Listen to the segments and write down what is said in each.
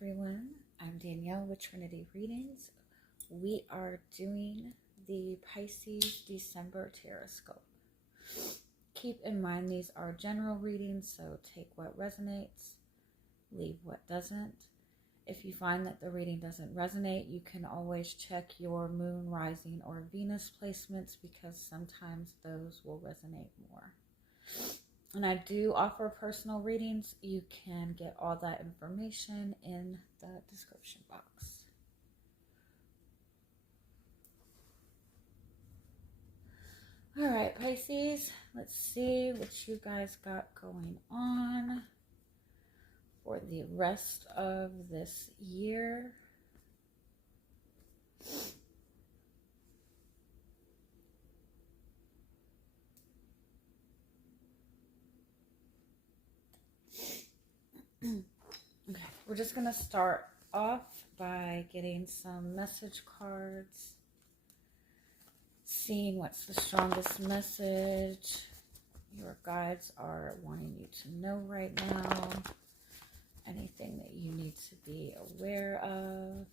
everyone. I'm Danielle with Trinity Readings. We are doing the Pisces December Tarot. Keep in mind these are general readings, so take what resonates, leave what doesn't. If you find that the reading doesn't resonate, you can always check your moon, rising, or Venus placements because sometimes those will resonate more. And I do offer personal readings. You can get all that information in the description box. All right, Pisces, let's see what you guys got going on for the rest of this year. Okay, we're just going to start off by getting some message cards, seeing what's the strongest message your guides are wanting you to know right now, anything that you need to be aware of.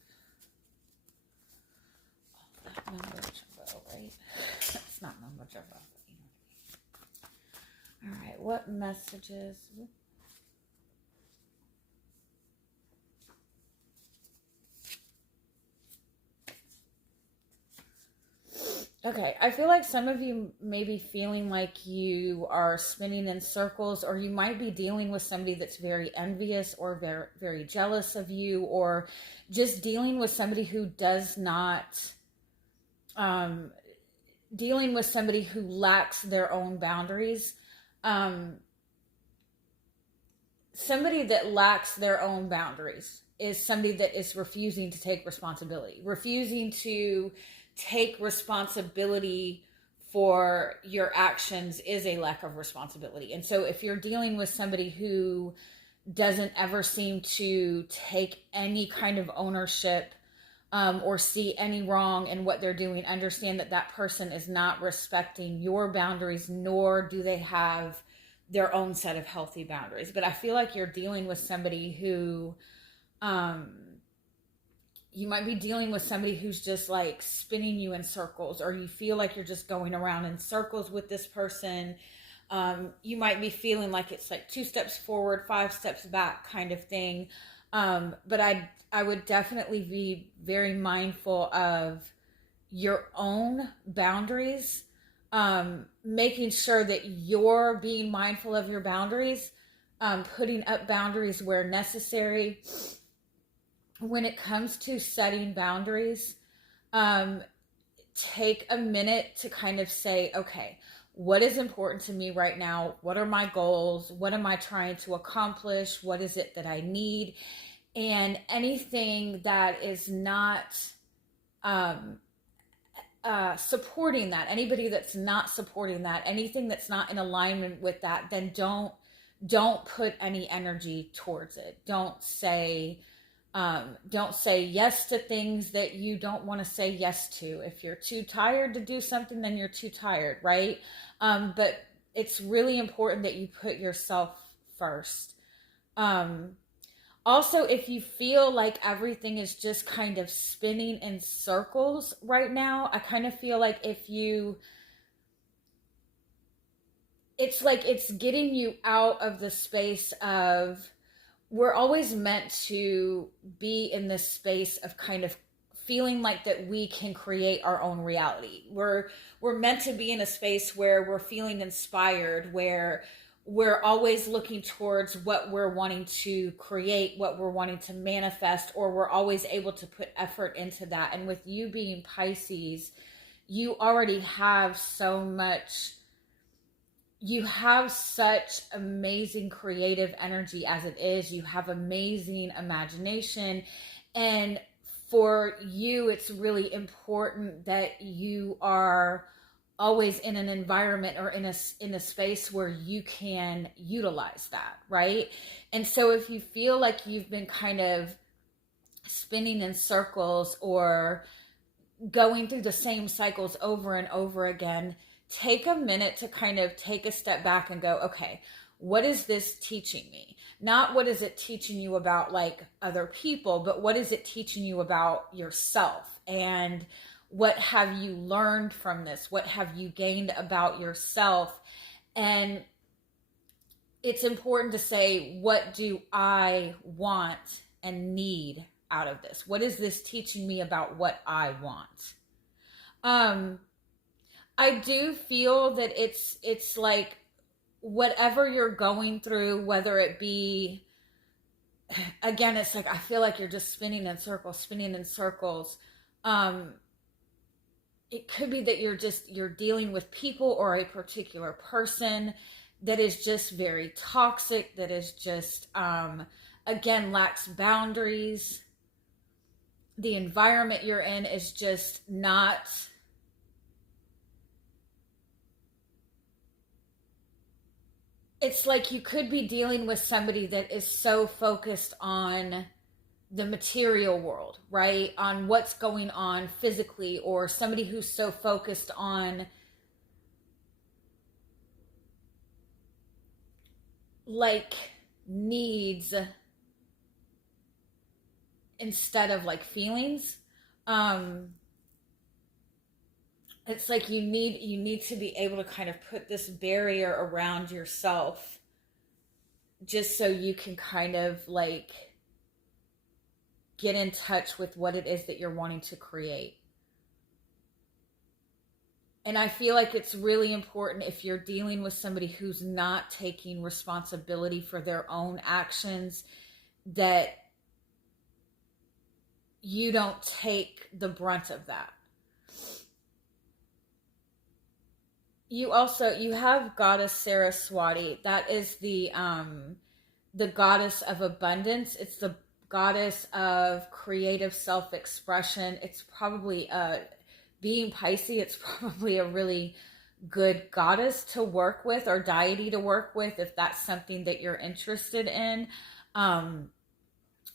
Oh, that number jumbo, right? It's not number jumbo, but you know what I mean. All right, what messages? Okay, I feel like some of you may be feeling like you are spinning in circles, or you might be dealing with somebody that's very envious or very, very jealous of you, or just dealing with somebody who does not, dealing with somebody who lacks their own boundaries. Somebody that lacks their own boundaries is somebody that is refusing to take responsibility, refusing to take responsibility for your actions is a lack of responsibility. And so if you're dealing with somebody who doesn't ever seem to take any kind of ownership or see any wrong in what they're doing, understand that that person is not respecting your boundaries, nor do they have their own set of healthy boundaries. But I feel like you're dealing with somebody who you might be dealing with somebody who's just like spinning you in circles, or you feel like you're just going around in circles with this person. You might be feeling like it's like 2 steps forward, 5 steps back kind of thing. But I would definitely be very mindful of your own boundaries, making sure that you're being mindful of your boundaries, putting up boundaries where necessary. When it comes to setting boundaries, take a minute to kind of say, okay, what is important to me right now? What are my goals? What am I trying to accomplish? What is it that I need? And anything that is not supporting that, anybody that's not supporting that, anything that's not in alignment with that, then don't put any energy towards it. Don't say yes to things that you don't want to say yes to. If you're too tired to do something, then you're too tired, right? But it's really important that you put yourself first. Also, if you feel like everything is just kind of spinning in circles right now, I kind of feel like it's like it's getting you out of the space of, we're always meant to be in this space of kind of feeling like that we can create our own reality. We're meant to be in a space where we're feeling inspired, where we're always looking towards what we're wanting to create, what we're wanting to manifest, or we're always able to put effort into that. And with you being Pisces, you already have so much. You have such amazing creative energy as it is. You have amazing imagination. And for you, it's really important that you are always in an environment or in a space where you can utilize that, right? And so if you feel like you've been kind of spinning in circles or going through the same cycles over and over again, take a minute to kind of take a step back and go, okay, what is this teaching me? Not what is it teaching you about like other people, but what is it teaching you about yourself? And what have you learned from this? What have you gained about yourself? And it's important to say, what do I want and need out of this? What is this teaching me about what I want? I do feel that it's like whatever you're going through, whether it be, again, it's like I feel like you're just spinning in circles, spinning in circles. It could be that you're dealing with people or a particular person that is just very toxic, that is just again lacks boundaries. The environment you're in is just not, it's like you could be dealing with somebody that is so focused on the material world, right? On what's going on physically, or somebody who's so focused on like needs instead of like feelings. It's like you need to be able to kind of put this barrier around yourself just so you can kind of like get in touch with what it is that you're wanting to create. And I feel like it's really important, if you're dealing with somebody who's not taking responsibility for their own actions, that you don't take the brunt of that. You have goddess Saraswati. That is the goddess of abundance. It's the goddess of creative self-expression. It's probably being Pisces, it's probably a really good goddess to work with, or deity to work with, if that's something that you're interested in.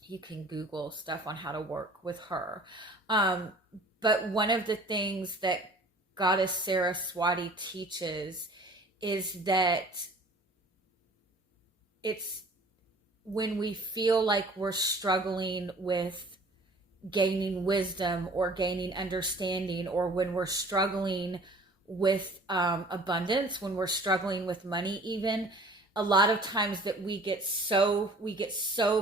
You can Google stuff on how to work with her. But one of the things that goddess Saraswati teaches is that it's when we feel like we're struggling with gaining wisdom or gaining understanding, or when we're struggling with abundance, when we're struggling with money, even a lot of times that we get so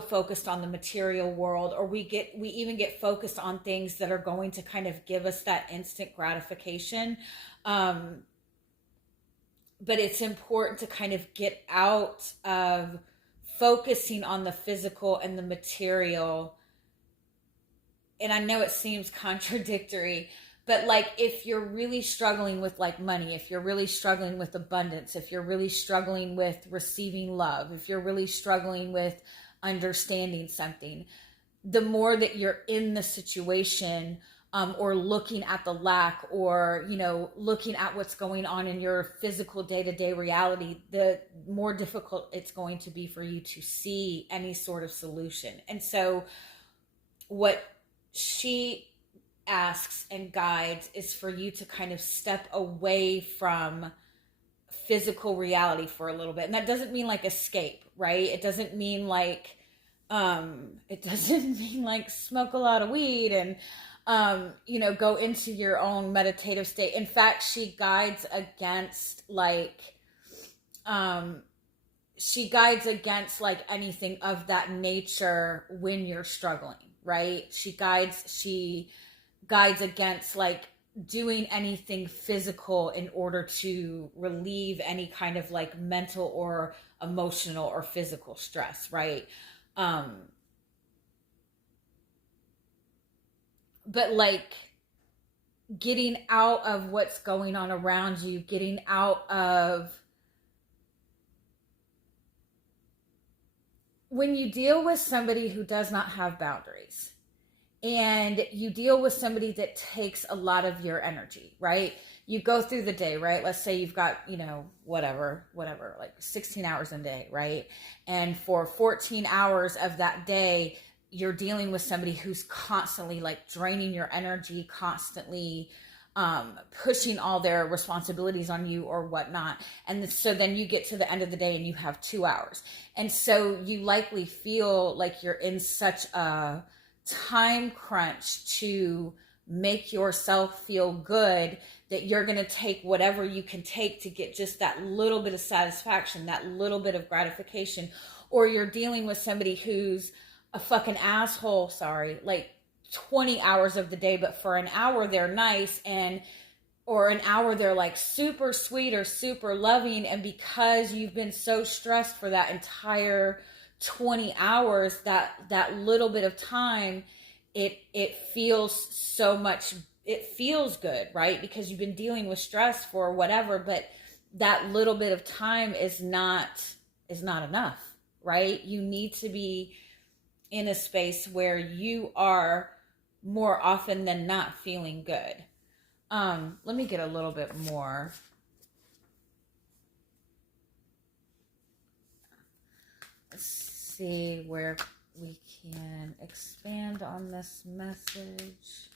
focused on the material world, or we even get focused on things that are going to kind of give us that instant gratification. But it's important to kind of get out of focusing on the physical and the material. And I know it seems contradictory, but like if you're really struggling with like money, if you're really struggling with abundance, if you're really struggling with receiving love, if you're really struggling with understanding something, the more that you're in the situation, or looking at the lack, or, looking at what's going on in your physical day-to-day reality, the more difficult it's going to be for you to see any sort of solution. And so what she asks and guides is for you to kind of step away from physical reality for a little bit. And that doesn't mean like escape, right? It doesn't mean like smoke a lot of weed and go into your own meditative state. In fact, she guides against anything of that nature when you're struggling, right? She guides against like doing anything physical in order to relieve any kind of like mental or emotional or physical stress, right? But like getting out of what's going on around you, getting out of when you deal with somebody who does not have boundaries, and you deal with somebody that takes a lot of your energy, right? You go through the day, right? Let's say you've got, whatever, like 16 hours a day, right? And for 14 hours of that day, you're dealing with somebody who's constantly like draining your energy, constantly pushing all their responsibilities on you or whatnot. And so then you get to the end of the day and you have 2 hours. And so you likely feel like you're in such a time crunch to make yourself feel good that you're going to take whatever you can take to get just that little bit of satisfaction, that little bit of gratification. Or you're dealing with somebody who's a fucking asshole, sorry, like 20 hours of the day, but for an hour they're nice, and or an hour they're like super sweet or super loving, and because you've been so stressed for that entire 20 hours, that little bit of time, it feels so much, it feels good, right? Because you've been dealing with stress for whatever, but that little bit of time is not enough, right? You need to be in a space where you are more often than not feeling good. Let me get a little bit more. Let's see where we can expand on this message.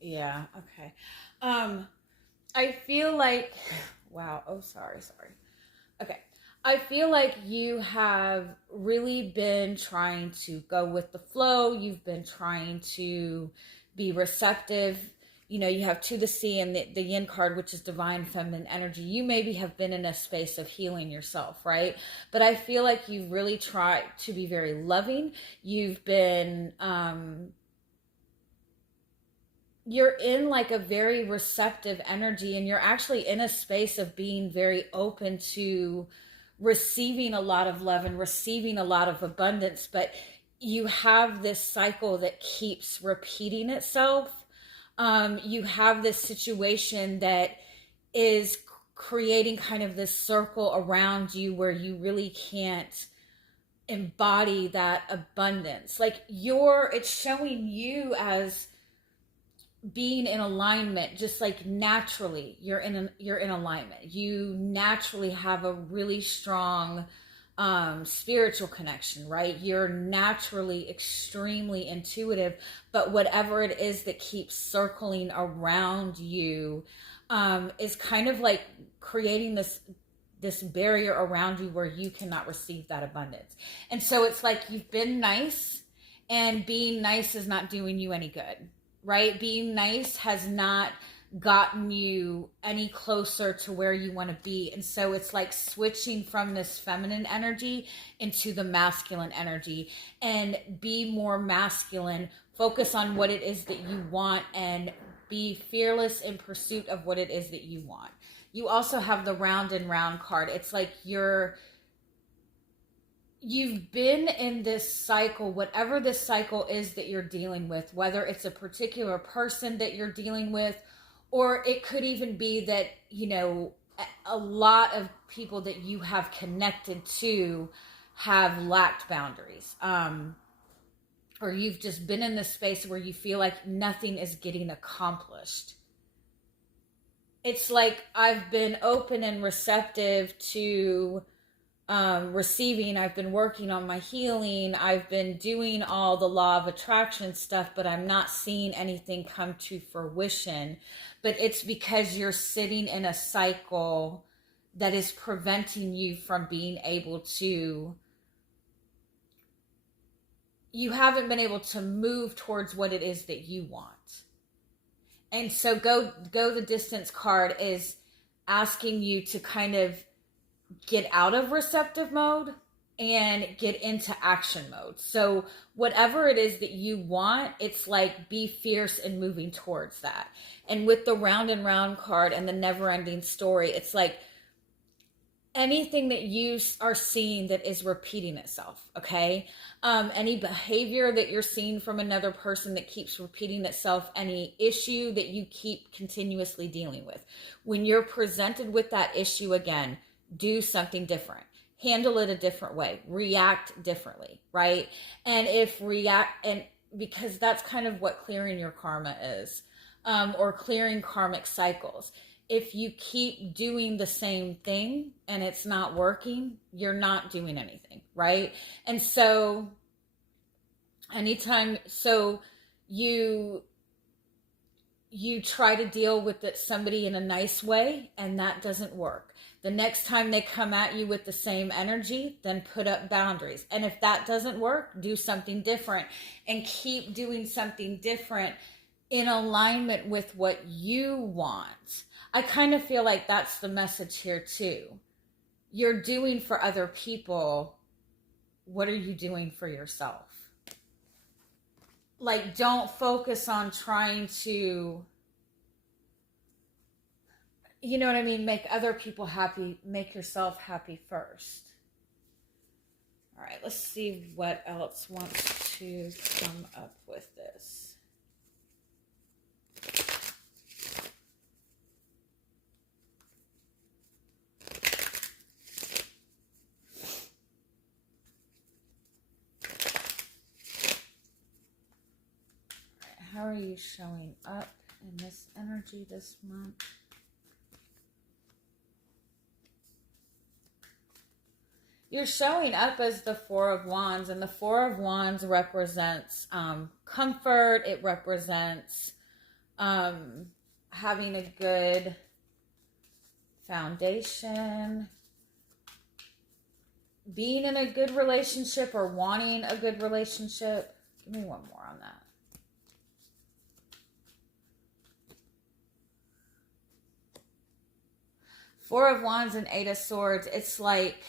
Yeah, okay. I feel like, wow, oh, sorry. Okay. I feel like you have really been trying to go with the flow. You've been trying to be receptive. You know, you have to the sea and the yin card, which is divine feminine energy. You maybe have been in a space of healing yourself, right? But I feel like you've really tried to be very loving. You've been, you're in like a very receptive energy, and you're actually in a space of being very open to receiving a lot of love and receiving a lot of abundance. But you have this cycle that keeps repeating itself. You have this situation that is creating kind of this circle around you where you really can't embody that abundance. Like it's showing you as being in alignment, just like naturally you're in alignment. You naturally have a really strong spiritual connection, right? You're naturally extremely intuitive, but whatever it is that keeps circling around you is kind of like creating this barrier around you where you cannot receive that abundance. And so it's like you've been nice, and being nice is not doing you any good, right? Being nice has not gotten you any closer to where you want to be. And so it's like switching from this feminine energy into the masculine energy, and be more masculine. Focus on what it is that you want and be fearless in pursuit of what it is that you want. You also have the round and round card. It's like you've been in this cycle, whatever this cycle is that you're dealing with, whether it's a particular person that you're dealing with, or it could even be that, you know, a lot of people that you have connected to have lacked boundaries. Or you've just been in this space where you feel like nothing is getting accomplished. It's like I've been open and receptive to receiving. I've been working on my healing. I've been doing all the law of attraction stuff, but I'm not seeing anything come to fruition. But it's because you're sitting in a cycle that is preventing you from being able to, you haven't been able to move towards what it is that you want. And so go the distance card is asking you to kind of get out of receptive mode and get into action mode. So whatever it is that you want, it's like be fierce in moving towards that. And with the round and round card and the never ending story, it's like anything that you are seeing that is repeating itself, okay? Any behavior that you're seeing from another person that keeps repeating itself, any issue that you keep continuously dealing with. When you're presented with that issue again, do something different. Handle it a different way. React differently, right? And because that's kind of what clearing your karma is, or clearing karmic cycles. If you keep doing the same thing and it's not working, you're not doing anything, right? And so you try to deal with somebody in a nice way and that doesn't work. The next time they come at you with the same energy, then put up boundaries. And if that doesn't work, do something different and keep doing something different in alignment with what you want. I kind of feel like that's the message here too. You're doing for other people. What are you doing for yourself? Like, don't focus on trying to, you know what I mean? Make other people happy. Make yourself happy first. All right, let's see what else wants to come up with this. How are you showing up in this energy this month? You're showing up as the Four of Wands, and the Four of Wands represents comfort. It represents having a good foundation, being in a good relationship or wanting a good relationship. Give me one more on that. Four of Wands and Eight of Swords. It's like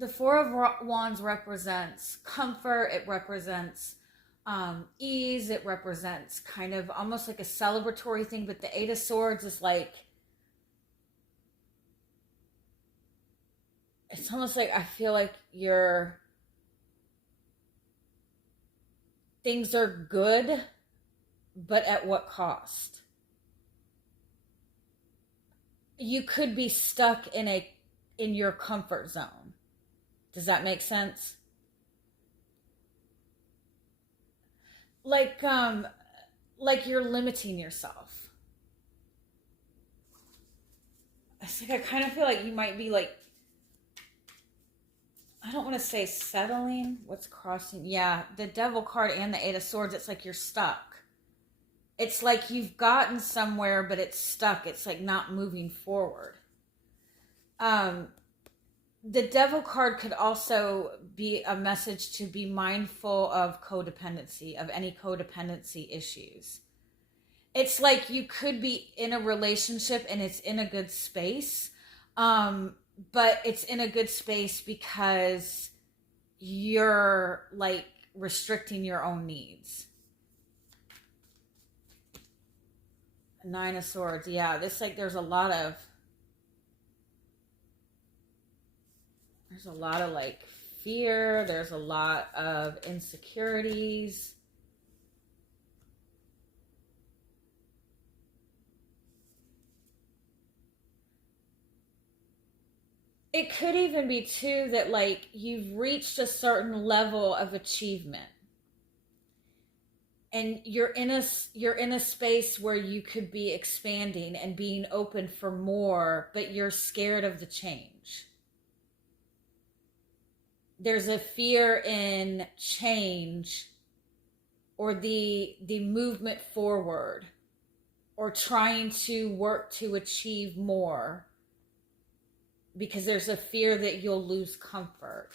the Four of Wands represents comfort. It represents ease. It represents kind of almost like a celebratory thing. But the Eight of Swords is like, it's almost like I feel like things are good, but at what cost? You could be stuck in your comfort zone. Does that make sense? Like you're limiting yourself. It's like I kind of feel like you might be like, I don't want to say settling. What's crossing? Yeah, the Devil card and the Eight of Swords. It's like you're stuck. It's like you've gotten somewhere, but it's stuck. It's like not moving forward. The Devil card could also be a message to be mindful of codependency, of any codependency issues. It's like you could be in a relationship and it's in a good space, but it's in a good space because you're like restricting your own needs. Nine of Swords. Yeah, this like there's a lot of like fear. There's a lot of insecurities. It could even be too that like you've reached a certain level of achievement. And you're in a space where you could be expanding and being open for more, but you're scared of the change. There's a fear in change or the movement forward or trying to work to achieve more because there's a fear that you'll lose comfort.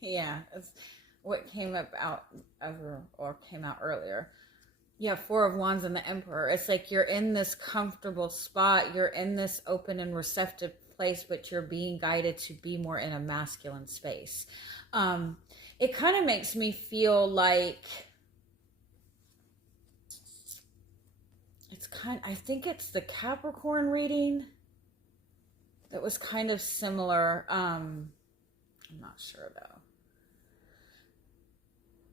Yeah, it's what came up out over or came out earlier. Yeah, Four of Wands and the Emperor. It's like you're in this comfortable spot, you're in this open and receptive place, but you're being guided to be more in a masculine space. Um, it kind of makes me feel like I think it's the Capricorn reading that was kind of similar. I'm not sure though.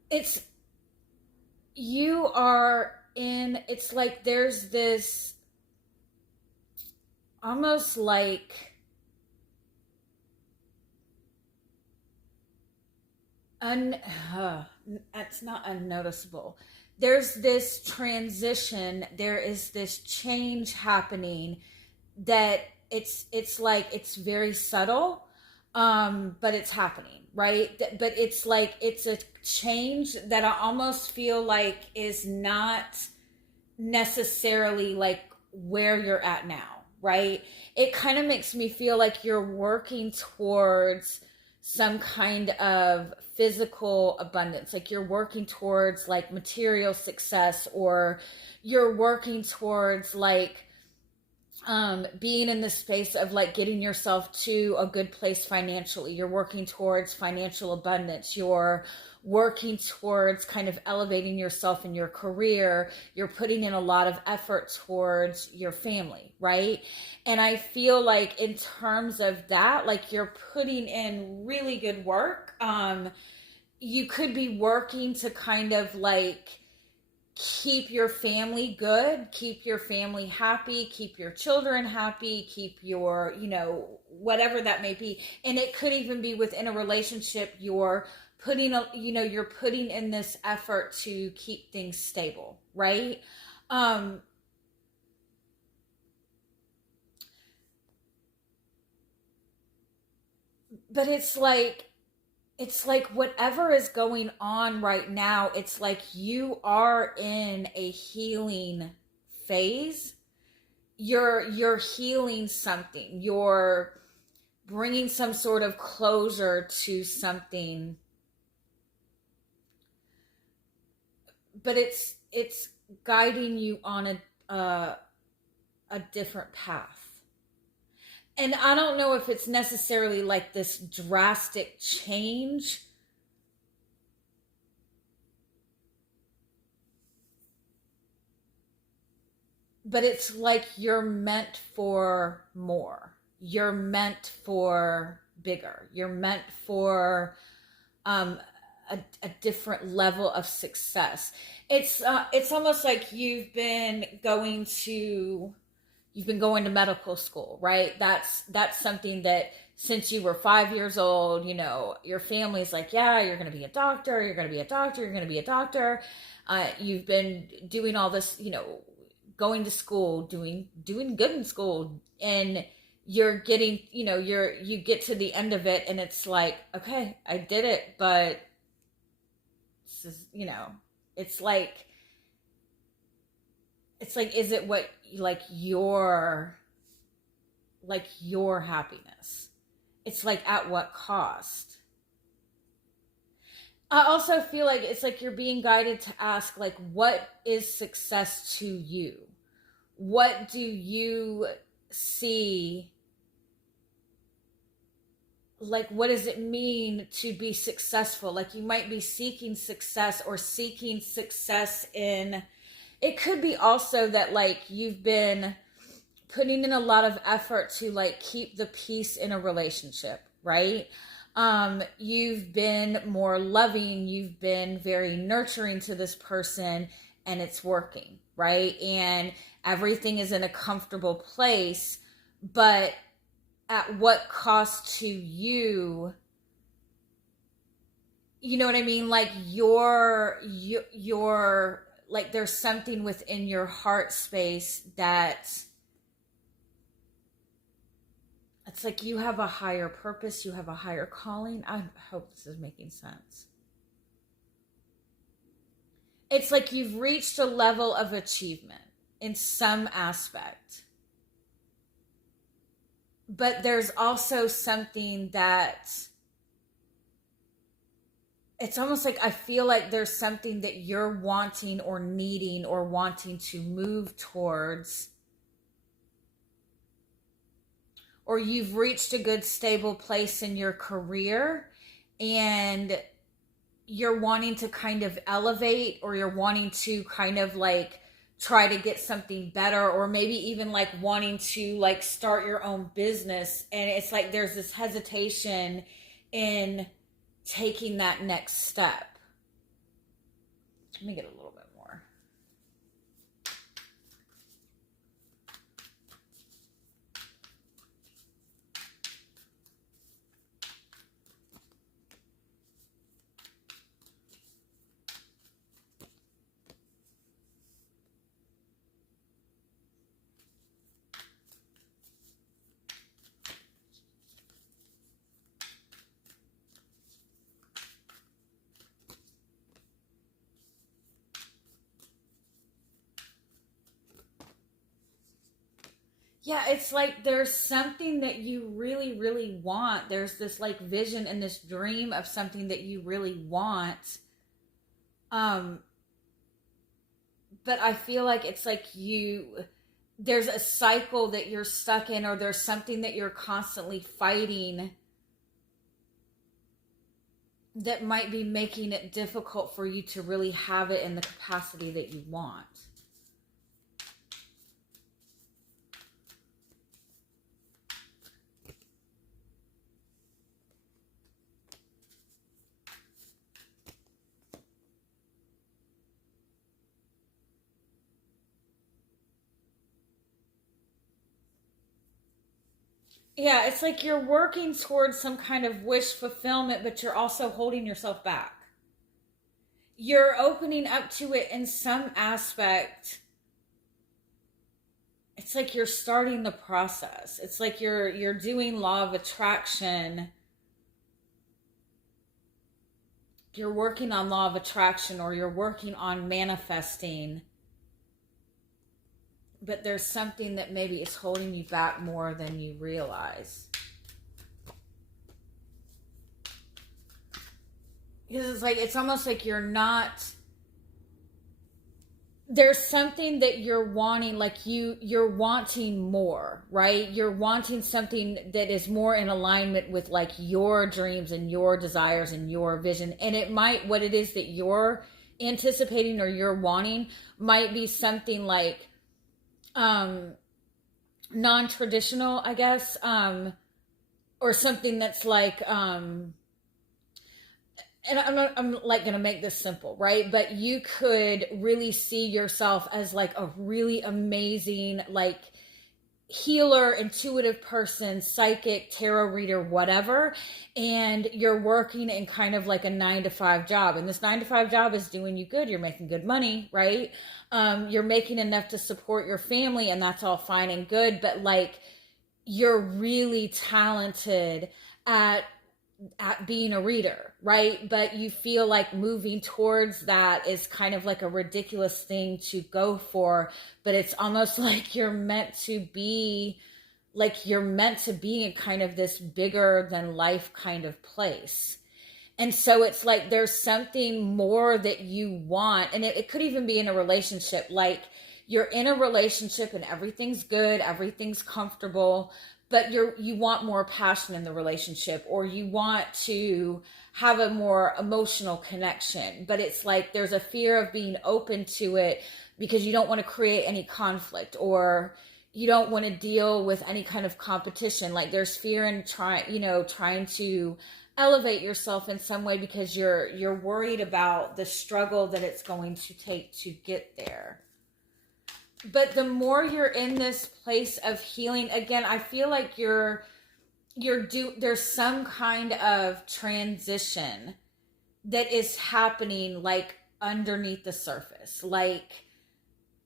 It's you are in, it's like there's this almost like it's not unnoticeable. There's this transition, there is this change happening that it's like it's very subtle, but it's happening, right? But it's like it's a change that I almost feel like is not necessarily like where you're at now, right? It kind of makes me feel like you're working towards some kind of physical abundance, like you're working towards like material success, or you're working towards like being in the space of like getting yourself to a good place financially. You're working towards financial abundance. You're working towards kind of elevating yourself in your career. You're putting in a lot of effort towards your family, right? And I feel like in terms of that, like you're putting in really good work. You could be working to kind of like keep your family good, keep your family happy, keep your children happy, keep your, whatever that may be. And it could even be within a relationship, you're putting in this effort to keep things stable, right? But it's like whatever is going on right now, it's like you are in a healing phase. You're healing something. You're bringing some sort of closure to something. But it's guiding you on a different path. And I don't know if it's necessarily like this drastic change, but it's like you're meant for more. You're meant for bigger. You're meant for a different level of success. It's almost like you've been going to medical school, right? That's something that since you were 5 years old, your family's like, yeah, you're going to be a doctor. You're going to be a doctor. You're going to be a doctor. You've been doing all this, going to school, doing good in school, and you're getting, you get to the end of it, and it's like, okay, I did it, but this is, it's like, is it what like your happiness? It's like at what cost? I also feel like it's like you're being guided to ask, like, what is success to you? What do you see? Like, what does it mean to be successful? Like, you might be seeking success in, it could be also that like you've been putting in a lot of effort to like keep the peace in a relationship, right? You've been more loving, you've been very nurturing to this person, and it's working, right? And everything is in a comfortable place, but at what cost to you? You know what I mean? Like you're like there's something within your heart space that it's like you have a higher purpose, you have a higher calling. I hope this is making sense. It's like you've reached a level of achievement in some aspect. But there's also something that it's almost like I feel like there's something that you're wanting or needing or wanting to move towards, or you've reached a good stable place in your career and you're wanting to kind of elevate, or you're wanting to kind of like try to get something better, or maybe even like wanting to like start your own business, and it's like there's this hesitation in taking that next step. Let me get a little bit more. Yeah, it's like there's something that you really, really want. There's this like vision and this dream of something that you really want. Um, but I feel like it's like there's a cycle that you're stuck in, or there's something that you're constantly fighting that might be making it difficult for you to really have it in the capacity that you want. Yeah, it's like you're working towards some kind of wish fulfillment, but you're also holding yourself back. You're opening up to it in some aspect. It's like you're starting the process. It's like you're doing law of attraction. You're working on law of attraction, or you're working on manifesting. But there's something that maybe is holding you back more than you realize. Because it's like, it's almost like you're not, there's something that you're wanting, like you're wanting more, right? You're wanting something that is more in alignment with like your dreams and your desires and your vision. And it might, what it is that you're anticipating or you're wanting might be something like non-traditional, I guess, or something that's like and I'm like going to make this simple, right? But you could really see yourself as like a really amazing, like healer, intuitive person, psychic, tarot reader, whatever. And you're working in kind of like a 9-to-5 job. And this 9-to-5 job is doing you good. You're making good money, right? You're making enough to support your family, and that's all fine and good. But like, you're really talented at being a reader, right? But you feel like moving towards that is kind of like a ridiculous thing to go for, but it's almost like you're meant to be in kind of this bigger than life kind of place. And so it's like there's something more that you want, and it could even be in a relationship. Like you're in a relationship and everything's good, everything's comfortable, but you want more passion in the relationship, or you want to have a more emotional connection. But it's like there's a fear of being open to it because you don't want to create any conflict, or you don't want to deal with any kind of competition. Like there's fear in trying to elevate yourself in some way because you're worried about the struggle that it's going to take to get there. But the more you're in this place of healing, again, I feel like there's some kind of transition that is happening like underneath the surface. Like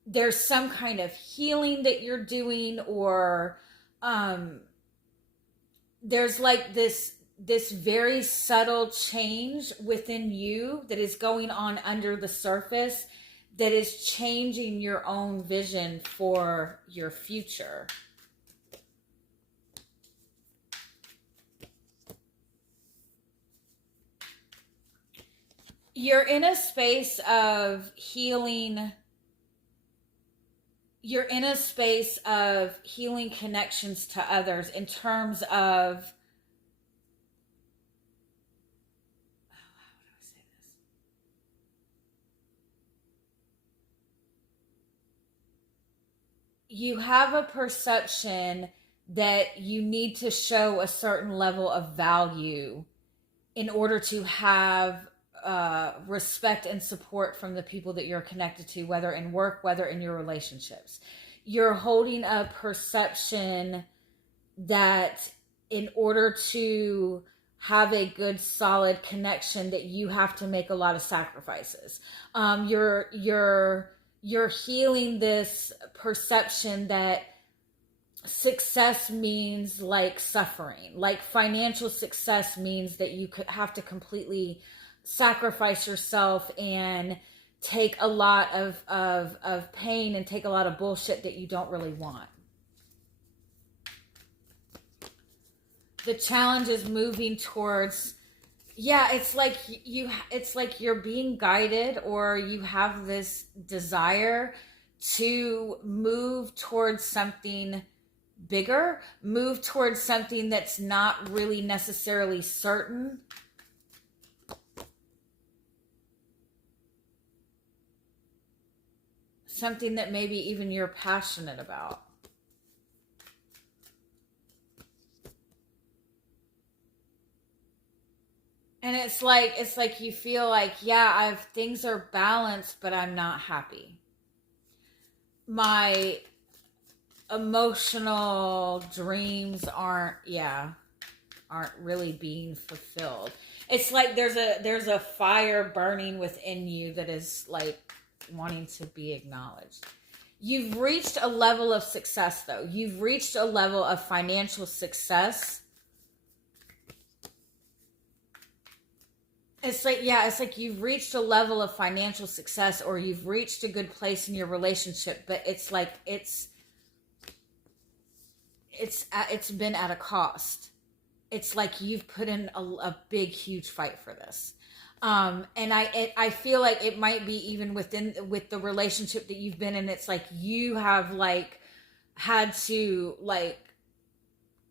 there's some kind of healing that you're doing, or there's like this very subtle change within you that is going on under the surface that is changing your own vision for your future. You're in a space of healing. You're in a space of healing connections to others in terms of, how do I say this? You have a perception that you need to show a certain level of value in order to have respect and support from the people that you're connected to, whether in work, whether in your relationships. You're holding a perception that in order to have a good, solid connection, that you have to make a lot of sacrifices. You're healing this perception that success means like suffering. Like financial success means that you could have to completely sacrifice yourself and take a lot of pain and take a lot of bullshit that you don't really want. The challenge is moving towards, it's like you're being guided, or you have this desire to move towards something bigger, move towards something that's not really necessarily certain. Something that maybe even you're passionate about. And it's like you feel like, things are balanced, but I'm not happy. My emotional dreams aren't really being fulfilled. It's like there's a fire burning within you that is like wanting to be acknowledged. You've reached a level of success, though. You've reached a level of financial success. It's like you've reached a level of financial success, or you've reached a good place in your relationship, but it's like it's been at a cost. It's like you've put in a big, huge fight for this. And I feel like it might be even with the relationship that you've been in. It's like you have like had to like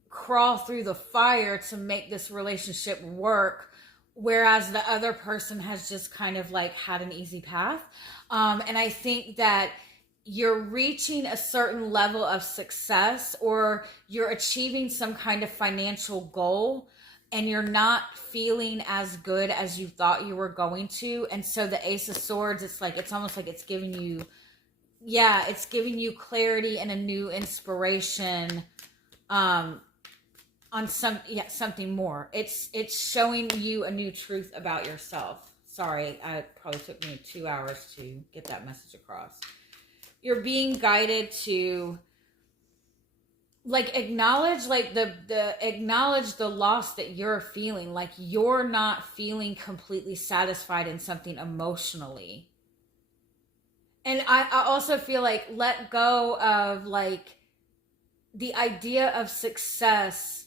crawl through the fire to make this relationship work, whereas the other person has just kind of like had an easy path. And I think that you're reaching a certain level of success, or you're achieving some kind of financial goal, and you're not feeling as good as you thought you were going to. And so the Ace of Swords, it's almost like it's giving you clarity and a new inspiration on something more. It's showing you a new truth about yourself. Sorry, it probably took me 2 hours to get that message across. You're being guided to like acknowledge acknowledge the loss that you're feeling. Like you're not feeling completely satisfied in something emotionally. And I also feel like let go of like the idea of success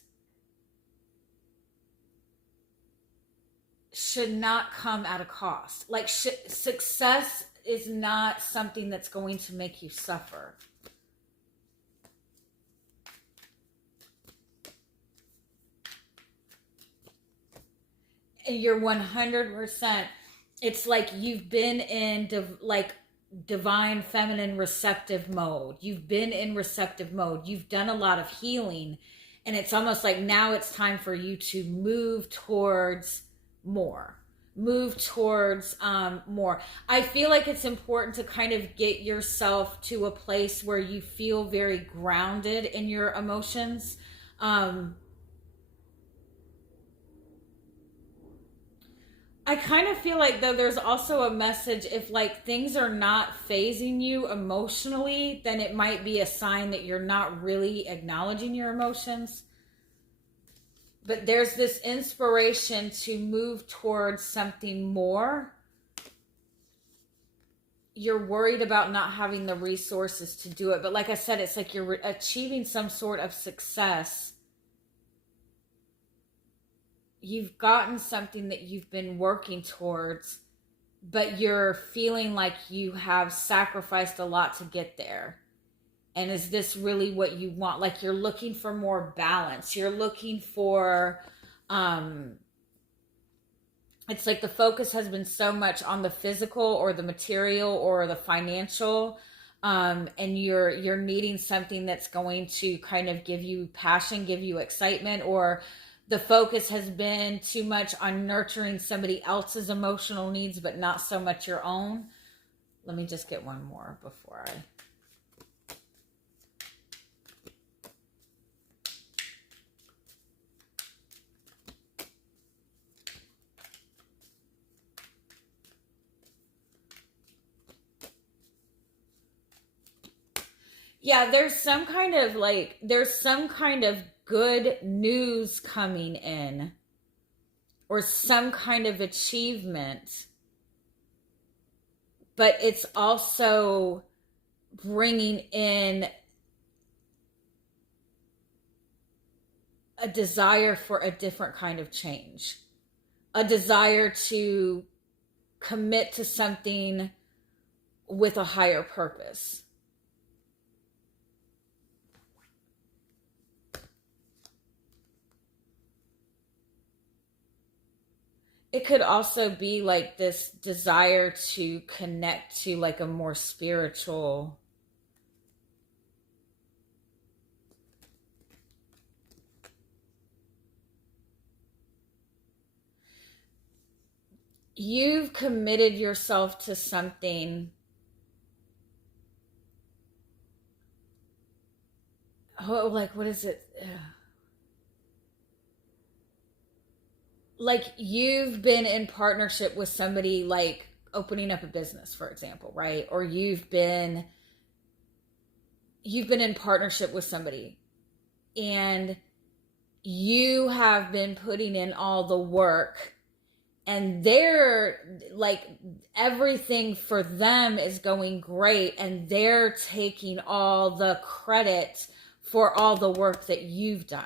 should not come at a cost. Like success is not something that's going to make you suffer. And you're 100%. It's like you've been in divine feminine receptive mode. You've been in receptive mode. You've done a lot of healing, and it's almost like now it's time for you to move towards more. Move towards more. I feel like it's important to kind of get yourself to a place where you feel very grounded in your emotions. I kind of feel like though there's also a message, if like things are not phasing you emotionally, then it might be a sign that you're not really acknowledging your emotions. But there's this inspiration to move towards something more. You're worried about not having the resources to do it. But like I said, it's like you're achieving some sort of success. You've gotten something that you've been working towards, but you're feeling like you have sacrificed a lot to get there. And is this really what you want? Like you're looking for more balance. You're looking for, it's like the focus has been so much on the physical or the material or the financial, and you're needing something that's going to kind of give you passion, give you excitement, or the focus has been too much on nurturing somebody else's emotional needs but not so much your own. Let me just get one more before I... Yeah, there's some kind of good news coming in, or some kind of achievement, but it's also bringing in a desire for a different kind of change, a desire to commit to something with a higher purpose. It could also be like this desire to connect to like a more spiritual... You've committed yourself to something. Oh, like, what is it? Like you've been in partnership with somebody, like opening up a business, for example, right? Or you've been in partnership with somebody, and you have been putting in all the work, and they're like, everything for them is going great, and they're taking all the credit for all the work that you've done.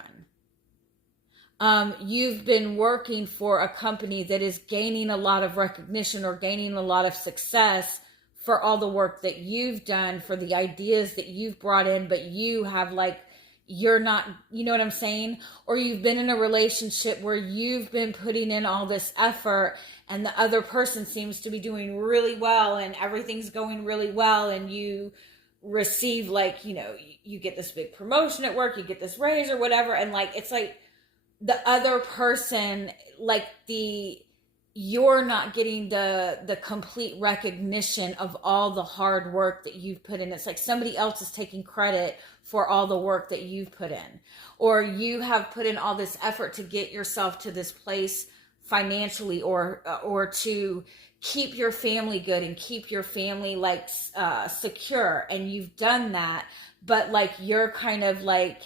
You've been working for a company that is gaining a lot of recognition or gaining a lot of success for all the work that you've done, for the ideas that you've brought in, but you have like, you're not, you know what I'm saying? Or you've been in a relationship where you've been putting in all this effort, and the other person seems to be doing really well and everything's going really well, and you receive like, you know, you get this big promotion at work, you get this raise or whatever, and like, it's like the other person, like you're not getting the complete recognition of all the hard work that you've put in. It's like somebody else is taking credit for all the work that you've put in, or you have put in all this effort to get yourself to this place financially, or to keep your family good and keep your family like secure, and you've done that, but like you're kind of like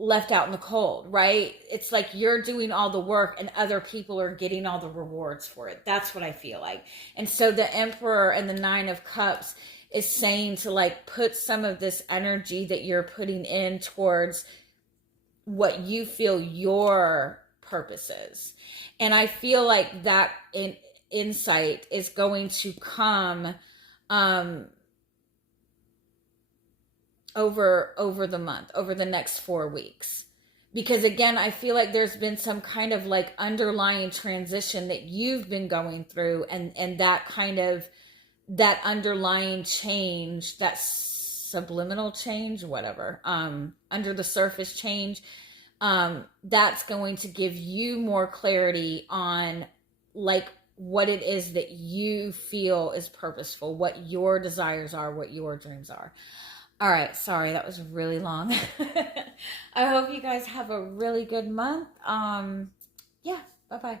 left out in the cold, right? It's like you're doing all the work and other people are getting all the rewards for it. That's what I feel like. And so the Emperor and the Nine of Cups is saying to like put some of this energy that you're putting in towards what you feel your purpose is. And I feel like that insight is going to come over the month, over the next 4 weeks. Because again, I feel like there's been some kind of like underlying transition that you've been going through, and that kind of, that underlying change, that subliminal change, whatever, under the surface change, that's going to give you more clarity on like what it is that you feel is purposeful, what your desires are, what your dreams are. All right, sorry, that was really long. I hope you guys have a really good month. Yeah, bye-bye.